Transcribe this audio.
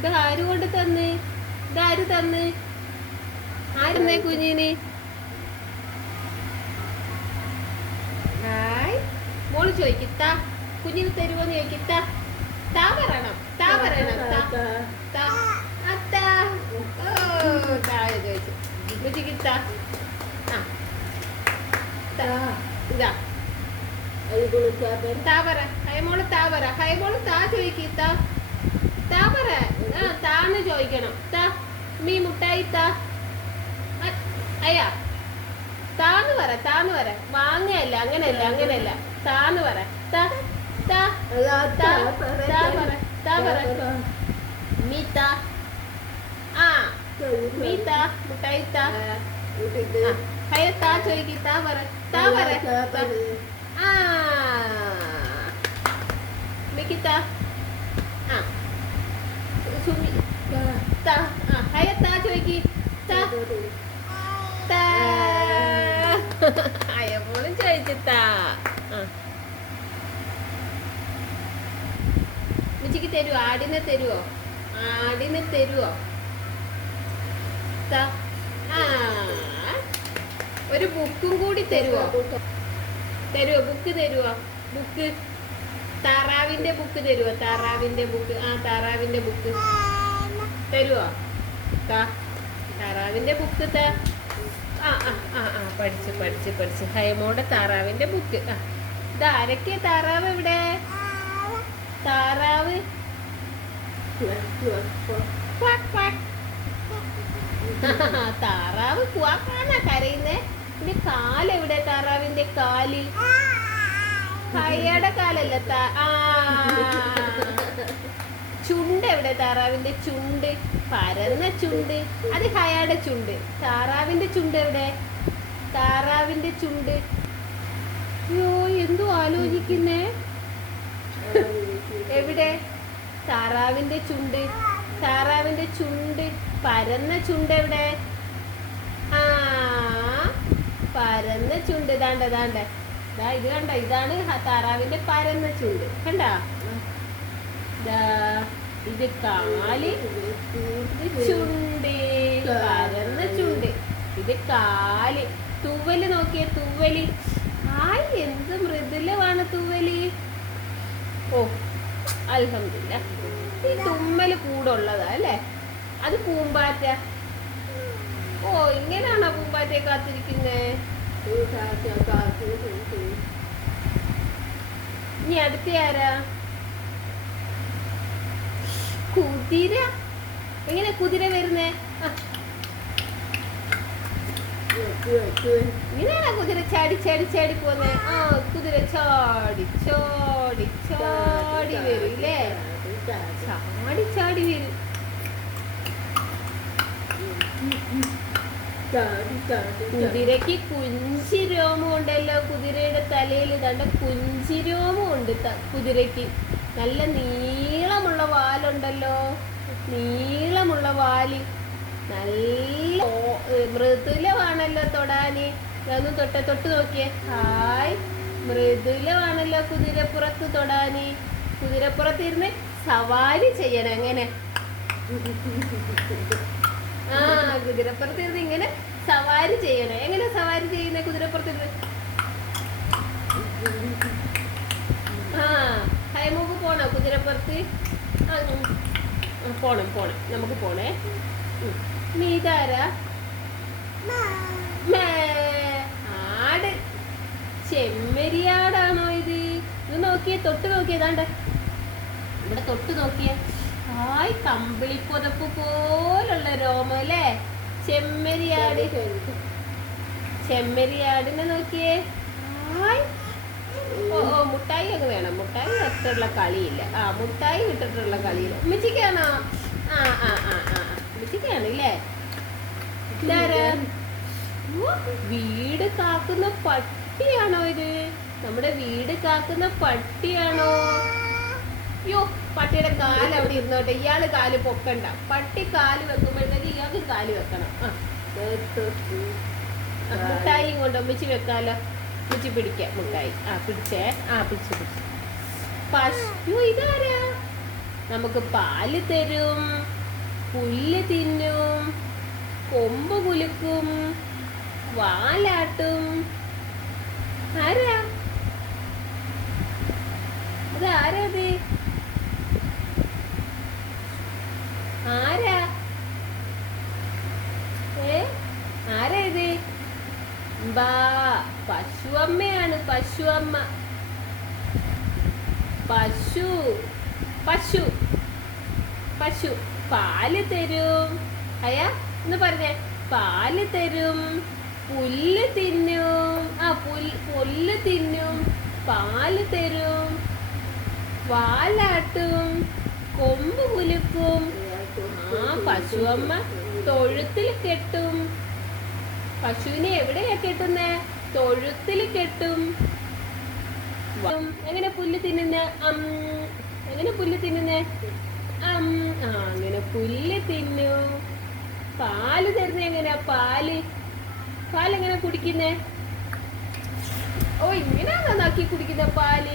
ഇത് ആര് കൊണ്ട് തന്ന്? ഇതാര് തന്ന്? ആരുന്നേ കുഞ്ഞിന്? ഹായ് മോൾ ചോദിക്കിത്താ കുഞ്ഞിന് തരുമോന്ന് ചോദിക്കിത്താ താ പറയണം താ പറയണം ചോദിച്ചു. ഉമ്മച്ചിക്കിത്താ ആ. താ ഇതാ. താ പറ. ഹൈമോൾ താ പറ. ഹൈമോൾ താ ചോദിക്ക് താ. താ പറ ആ താന്ന് ചോദിക്കണം. താ മീ മുട്ടായി താ. അയ്യാ. താന്ന് പറ താന്ന് പറ. വാങ്ങയല്ല അങ്ങനെയല്ല അങ്ങനെയല്ല. താന്ന് പറ. താ താ. താ താ പറ താ പറ മീ താ. ആ മീ താ മുട്ടായി താ. താ ചോദിക്ക് താ പറ താ പറ. ആ നിക്കിത്ത ആ സുമി താ ഹയ താ ചോദിക്ക് താ താ അയപ്പോളും ചോദിച്ചിത്താ ആ ഉച്ചയ്ക്ക് തരുവോ ആടിനെ തരുവോ ആടിനെ തരുവോ താ ഒരു ബുക്കും കൂടി തരുവോ തരുവോ ബുക്ക് തരുവോ ബുക്ക് താറാവിന്റെ ബുക്ക് തരുവോ? താറാവിന്റെ ബുക്ക് ആ താറാവിന്റെ ബുക്ക് തരുവോ? താറാവിന്റെ ബുക്ക് ത. ആ ആ ആ ആ പഠിച്ച് പഠിച്ച് പഠിച്ച്. ഹൈമോടെ താറാവിന്റെ ബുക്ക് ആ ഇത് ആരൊക്കെ താറാവ് ഇവിടെ? താറാവ്. താറാവ് കുവാക്കാണ കരയുന്നേ? ഇതിന്റെ കാലെവിടെ? താറാവിന്റെ കാൽ കയ്യയുടെ കാലല്ല ചുണ്ട് എവിടെ? താറാവിന്റെ ചുണ്ട് പരന്ന ചുണ്ട്. അത് ഹയാടെ ചുണ്ട്. താറാവിന്റെ ചുണ്ട് എവിടെ? താറാവിന്റെ ചുണ്ട്. അയ്യോ എന്തു ആലോചിക്കുന്നേ? എവിടെ? താറാവിന്റെ ചുണ്ട്. താറാവിന്റെ ചുണ്ട് പരന്ന ചുണ്ട് എവിടെ? ആ പരന്ന ചുണ്ട്. ഇതാണ്ട് ഇതാണ്ട് ദാ ഇത് കണ്ട? ഇതാണ് താറാവിന്റെ പരന്ന ചൂട്. കണ്ട? ഇത് കാലി ഇത് ചുണ്ട് പരന്ന ചുണ്ട്. ഇത് കാലി തുവൽ നോക്കിയ തുവൽ. ആയി എന്ത് മൃദുലമാണ് തുവൽ. ഓ അൽഹമില്ല ഈ തുമ്മൽ കൂടുള്ളതാ അല്ലേ? അത് പൂമ്പാറ്റ. ഓ ഇങ്ങനെയാണോ പൂമ്പാറ്റയെ കാത്തിരിക്കുന്നേ. ഇനി അടുത്ത ആരാ? കുതിര? എങ്ങനെ കുതിര വരുന്നേ? ഇങ്ങനെയാണോ കുതിര ചാടി ചാടി ചാടി പോന്നെ? ആ കുതിര ചാടി ചാടി ചാടി വരും ഇല്ലേ ചാടി ചാടി വരും. കുതിരക്ക് കുഞ്ചി ഉണ്ടല്ലോ കുതിരയുടെ തലയിൽ കണ്ട കുഞ്ചി രോമം ഉണ്ട് കുതിരക്ക് നല്ല നീളമുള്ള വാലുണ്ടല്ലോ നീളമുള്ള വാൽ. നല്ല മൃദുലമാണല്ലോ തൊടാന്. ഒന്ന് തൊട്ട തൊട്ട് നോക്കിയേ. ഹായ്. മൃദുലമാണല്ലോ കുതിരപ്പുറത്ത് തൊടാന്. കുതിരപ്പുറത്ത് ഇരുന്ന് സവാരി ചെയ്യണം എങ്ങനെ ആ കുതിരപ്പുറത്ത് ഇരുന്ന് ഇങ്ങനെ സവാരി ചെയ്യണേ. എങ്ങനെ സവാരി ചെയ്യുന്ന കുതിരപ്പുറത്ത് ഇരുന്ന്? ആ ഹൈമൂക്ക് പോണോ കുതിരപ്പുറത്ത്? പോണം പോണം. നമുക്ക് പോണേ. ഉം. നീ ആട്. ചെമ്മരിയാടാണോ ഇത്? ഇത് നോക്കിയേ തൊട്ട് നോക്കിയതാണ്ട് ഇവിടെ തൊട്ട് നോക്കിയേ. ഹായ് കമ്പിളി പുതപ്പ് പോലുള്ള രോമം അല്ലേ? ചെമ്മരിയാട്. ചെമ്മരിയാടിനെ നോക്കിയേ. ഹായ് ഓ ഓ മുട്ടായി ഒക്കെ വേണം. മുട്ടായി ഇട്ടിട്ടുള്ള കളിയില്ല. ആ മുട്ടായി ഇട്ടിട്ടുള്ള കളിയില്ല. ഉമ്മച്ചിക്കാണോ? ആ ആ ആ ആ. ഉമ്മച്ചിക്കാണ് ഇല്ലേ? വീട് കാക്കുന്ന പട്ടിയാണോ ഇത്? നമ്മുടെ വീട് കാക്കുന്ന പട്ടിയാണോ? യോ പട്ടിയുടെ കാൽ അവിടെ ഇരുന്നോട്ടെ ഇയാൾ കാൽ പൊക്കണ്ട. പട്ടി കാൽ വെക്കുമ്പോഴത്തേക്ക് ഇയാൾക്ക് കാൽ വെക്കണം. ആ മുട്ടായി. കൊണ്ട് ഒമ്മിച്ച് വെക്കാലോ. ഒമ്മിച്ച് പിടിക്കാം മുട്ടായി. ആ പിടിച്ചേ. ആ പിടിച്ചു പിടിച്ചു. പശു. ഇതാരാ? നമുക്ക് പാൽ തരും പുല്ല് തിന്നും കൊമ്പ് കുലുക്കും വാലാട്ടും. ആരാ? അത് ആരാ അത് ആരാ ഏ ആരാ ഇത് ബാ പശുവമ്മയാണ് പശുവമ്മ പശു പശു പശു പാൽ തരും. അയ്യാ എന്ന് പറഞ്ഞേ. പാൽ തരും പുല്ല് തിന്നും. ആ പുല്ല് പുല്ല് തിന്നും പാൽ തരും. വാലാട്ടും കൊമ്പ് കുലുക്കും. ആ പശു അമ്മ തൊഴുത്തിൽ കെട്ടും. പശുവിനെ എവിടെയാ കെട്ടുന്നേ? തൊഴുത്തിൽ കെട്ടും. എങ്ങനെ പുല്ല് തിന്നുന്ന എങ്ങനെ പുല്ല് തിന്നുന്നേ? അങ്ങനെ പുല്ല് തിന്നു. പാൽ തരുന്ന എങ്ങനെയാ പാൽ. പാലെങ്ങനെ കുടിക്കുന്നേ? ഓ ഇങ്ങനെയാണോ നന്നാക്കി കുടിക്കുന്ന പാൽ?